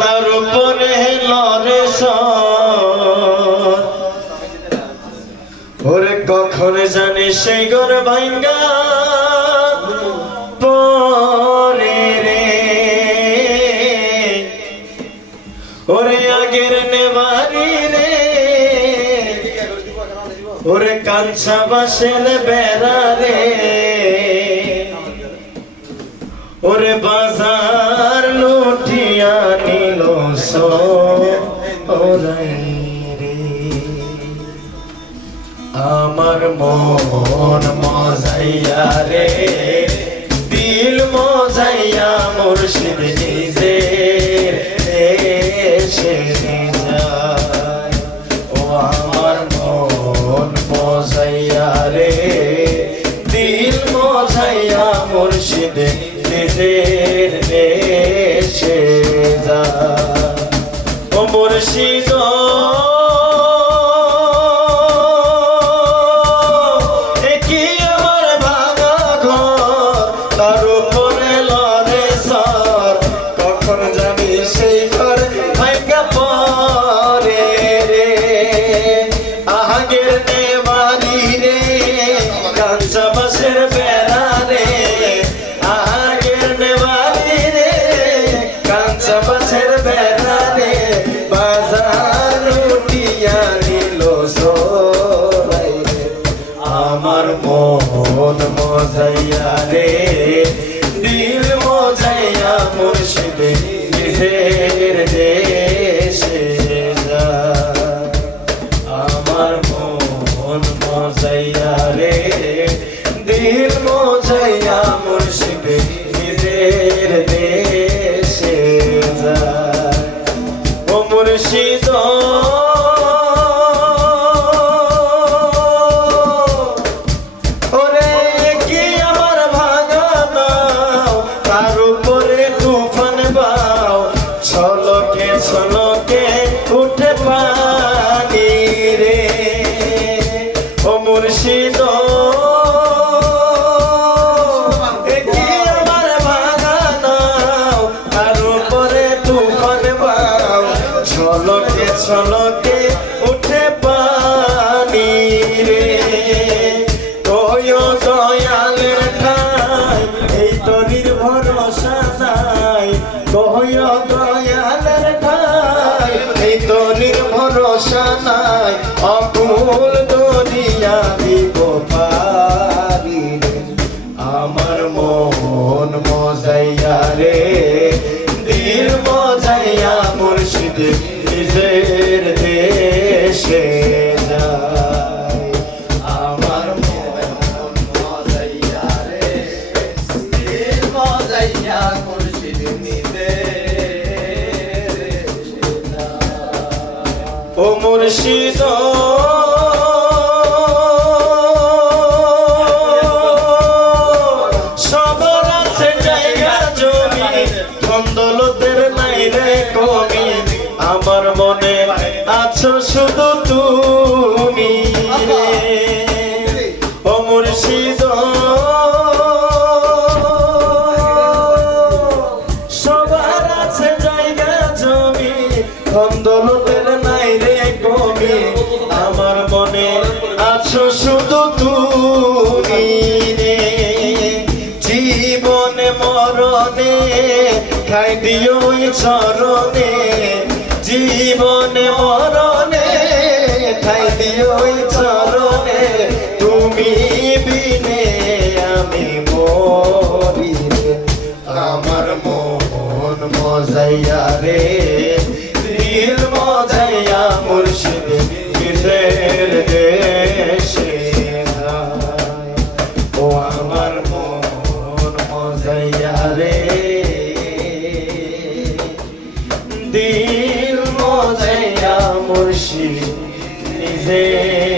তার উপরে লরে ওরে কখন জানি সেই ঘর ভাঙ্গা? পরে রে। ওরে আগের নেবারি রে। ওরে কাঞ্চা বাসের বেড়া রে। আমার মন মজাইয়া রে, দিল মজাইয়া মুর্শিদ নিজে যায় ও আমার মন মজাইয়া রে, দিল মজাইয়া মুর্শিদ নিজের মজাইয়া রে দিল মজাইয়া মুর্শিদ নিজের দেশে যায়। ও মুর্শিদ ছলকে উঠে পানি রে। তয় দয়ালের খাই এই তরির ভরসা নাই তয় দয়াল ঠাই, এই তরির ভরসা নাই অকুল ও মুর্শিদ। মরণে খাই দিও চরণে, জীবনে মরণে খাই দিও চরণে, তুমি বিনে আমি মরি আমার মন মজাইয়া রে, দিল মজাইয়া মুর্শিদ দেশে ও আমার দিল মজাইয়া মুর্শিদ নিজের